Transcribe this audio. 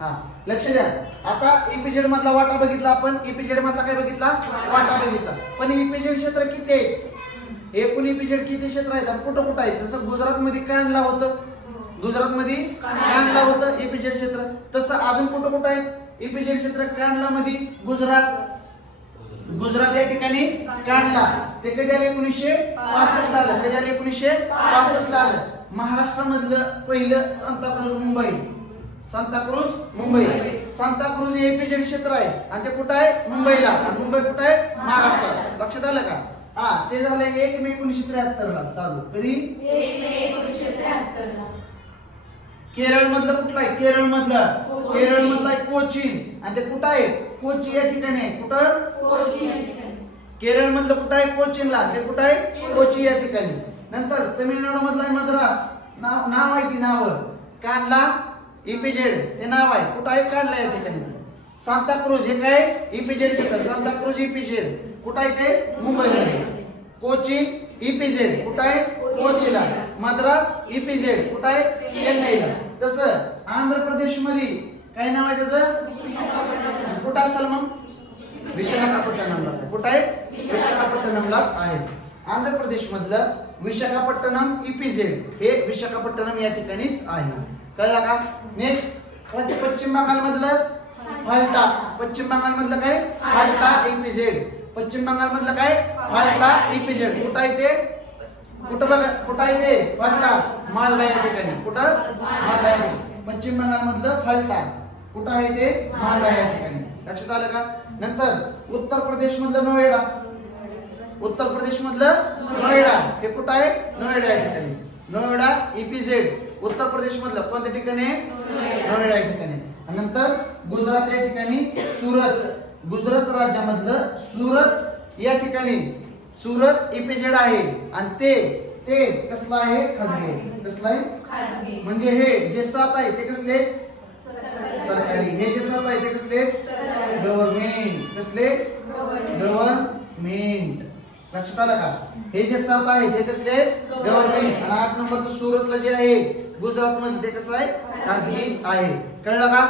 हा लक्ष द्या. आता ईपीजेड मधला वाटा बघितला आपण. ईपीजेड मधला काय बघितला? वाटा बघितला. पण ईपीजेड क्षेत्र किती आहे? एकूण ईपीजेड किती क्षेत्र आहेत आणि कुठं कुठं आहे? जसं गुजरात मध्ये कांडला होतं, गुजरात मध्ये कांडला होतं ईपीजेड क्षेत्र, तसं अजून कुठं कुठं आहे ईपीजेड क्षेत्र? कांडला मध्ये, गुजरात या ठिकाणी कांडला. ते कधी आले? 1965 आलं. कधी आले? 1965 आलं. महाराष्ट्रामधलं पहिलं सांताक्रूझ मुंबई. सांताक्रूझ मुंबई. सांताक्रूझ हे ईपीजेड क्षेत्र आहे आणि ते कुठं आहे? मुंबईला. आणि मुंबई कुठं आहे? महाराष्ट्रात. लक्षात आलं का? हा ते झालं 1 मे 1973 ला चालू. कधी? 1 मे 1973 ला. केरळ मधलं कुठलं आहे? केरळ मधलं आहे कोचीन. आणि ते कुठं आहे? कोची या ठिकाणी आहे. कुठं? कोची या ठिकाणी. केरळ मधलं कुठं आहे? कोचीनला. ते कुठं आहे? कोची या ठिकाणी. नंतर तमिळनाडू मधला आहे मद्रास. नाव आहे ती नाव. कांडला ईपीजेड ते नाव आहे. कुठं आहे? कांडला या ठिकाणी. सांताक्रूझ हे काय? ईपीजेड क्षेत्र. सांताक्रूझ ईपीजेड कुठं आहे? ते मुंबईमध्ये. कोचीन ईपीजेड कुठं आहे? कोचीला. मद्रास ईपीजेड कुठं आहे? चेन्नईला. तसं आंध्र प्रदेश मध्ये काय नाव आहे त्याचं? कुठं असेल मग? विशाखापट्टणमला. कुठं आहे? विशाखापट्टणमला आहे. आंध्र प्रदेश मधलं विशाखापट्टणम ईपीजेड हे विशाखापट्टणम या ठिकाणीच आहे. कळलं का? नेक्स्ट पश्चिम बंगाल मधलं फाल्टा. पश्चिम बंगाल मधलं काय? फाल्टा ईपीजेड. पश्चिम बंगाल मधलं काय? फाल्टा ईपीजेड. कुठं आहे ते? कुठं बघा कुठं आहे ते? फाल्टा मालदा या ठिकाणी. कुठं? मालदा या ठिकाणी. पश्चिम बंगाल मधलं फाल्टा कुठं आहे ते? मालदा या ठिकाणी. लक्षात आलं का? नंतर उत्तर प्रदेश मधलं नोएडा. उत्तर प्रदेश मधलं नोएडा हे कुठं आहे? नोएडा या ठिकाणी. नोएडा ईपीजेड उत्तर प्रदेश मधलं कोणत्या ठिकाणी? नोएडा या ठिकाणी. नंतर गुजरात या ठिकाणी सुरत. गुजरात राज्यामधलं सुरत या ठिकाणी सुरत ईपीजेड आहे. आणि ते कसलं आहे? खाजगी. कसलं आहे? खाजगी. म्हणजे हे जे 7 आहे ते कसले? सरकारी. हे जे 7 आहे ते कसले? गव्हर्नमेंट. कसले? गव्हर्नमेंट. लक्षात आलं का? हे जे 7 आहे ते कसले? गव्हर्नमेंट. आणि 8 नंबरचं सुरतला जे आहे गुजरात मध्ये ते कसं आहे? खाजगी आहे. कळलं का?